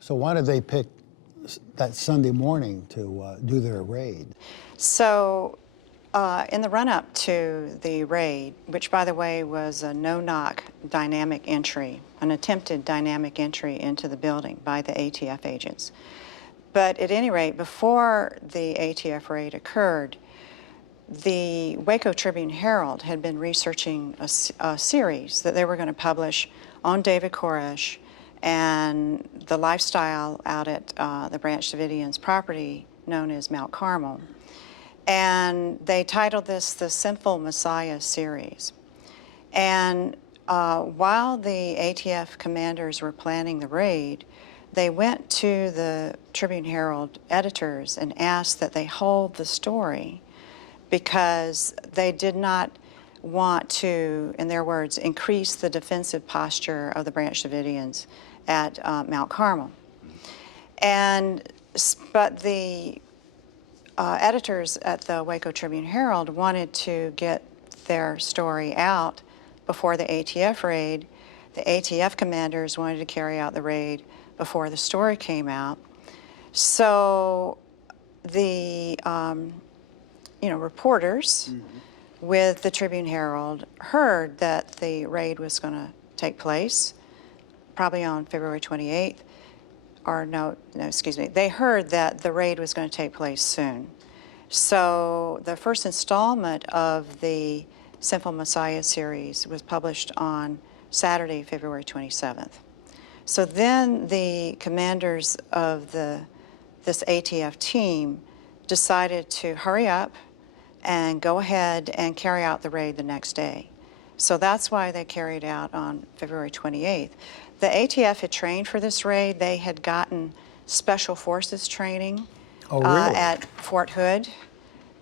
So why did they pick that Sunday morning to do their raid? So in the run-up to the raid, which by the way was a no-knock dynamic entry, an attempted dynamic entry into the building by the ATF agents. But at any rate, before the ATF raid occurred, the Waco Tribune-Herald had been researching a series that they were going to publish on David Koresh and the lifestyle out at the Branch Davidians' property known as Mount Carmel. And they titled this the Sinful Messiah series. And while the ATF commanders were planning the raid, they went to the Tribune-Herald editors and asked that they hold the story because they did not want to, in their words, increase the defensive posture of the Branch Davidians at Mount Carmel. But the editors at the Waco Tribune-Herald wanted to get their story out before the ATF raid. The ATF commanders wanted to carry out the raid before the story came out. So the reporters with the Tribune-Herald heard that the raid was going to take place, probably on February 28th, or excuse me, they heard that the raid was going to take place soon. So the first installment of the Sinful Messiah series was published on Saturday, February 27th. So then the commanders of this ATF team decided to hurry up and go ahead and carry out the raid the next day. So that's why they carried out on February 28th. The ATF had trained for this raid. They had gotten special forces training at Fort Hood.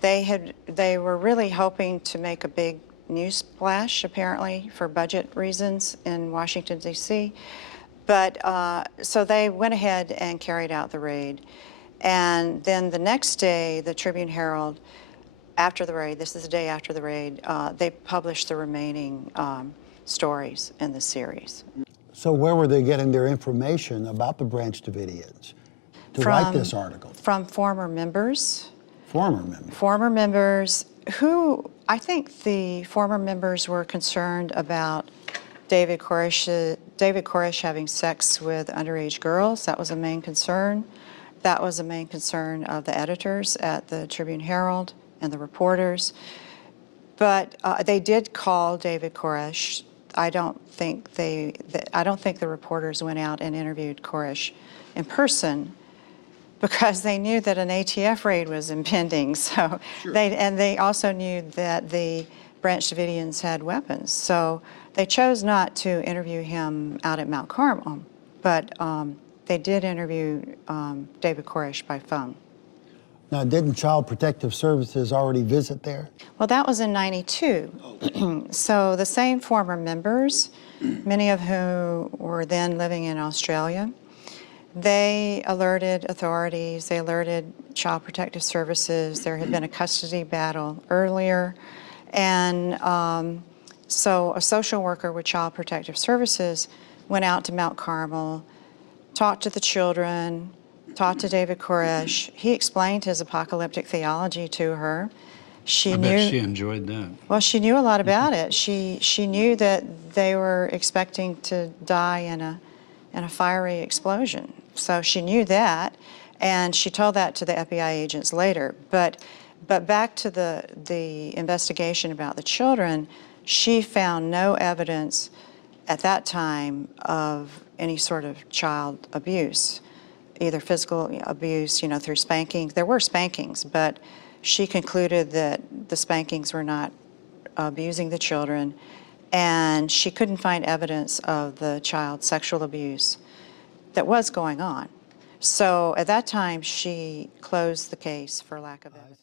They were really hoping to make a big news splash, apparently, for budget reasons in Washington, D.C. But so they went ahead and carried out the raid. And then the next day, the Tribune-Herald, after the raid, this is the day after the raid, they published the remaining stories in the series. So where were they getting their information about the Branch Davidians to write this article? From former members. Former members? Former members who, I think the former members were concerned about David Koresh having sex with underage girls. That was a main concern. That was a main concern of the editors at the Tribune-Herald and the reporters. But they did call David Koresh. I don't think the reporters went out and interviewed Koresh in person because they knew that an ATF raid was impending. So they also knew that the Branch Davidians had weapons. So they chose not to interview him out at Mount Carmel, but they did interview David Koresh by phone. Now, didn't Child Protective Services already visit there? Well, that was in '92. So the same former members, many of whom were then living in Australia, they alerted authorities, they alerted Child Protective Services. There had been a custody battle earlier. And so a social worker with Child Protective Services went out to Mount Carmel, talked to the children, talked to David Koresh. He explained his apocalyptic theology to her. I bet she enjoyed that. Well, she knew a lot about it. She knew that they were expecting to die in a fiery explosion. So she knew that, and she told that to the FBI agents later. But back to the investigation about the children, she found no evidence at that time of any sort of child abuse, either physical abuse, through spankings. There were spankings, but she concluded that the spankings were not abusing the children, and she couldn't find evidence of the child sexual abuse that was going on. So at that time, she closed the case for lack of evidence.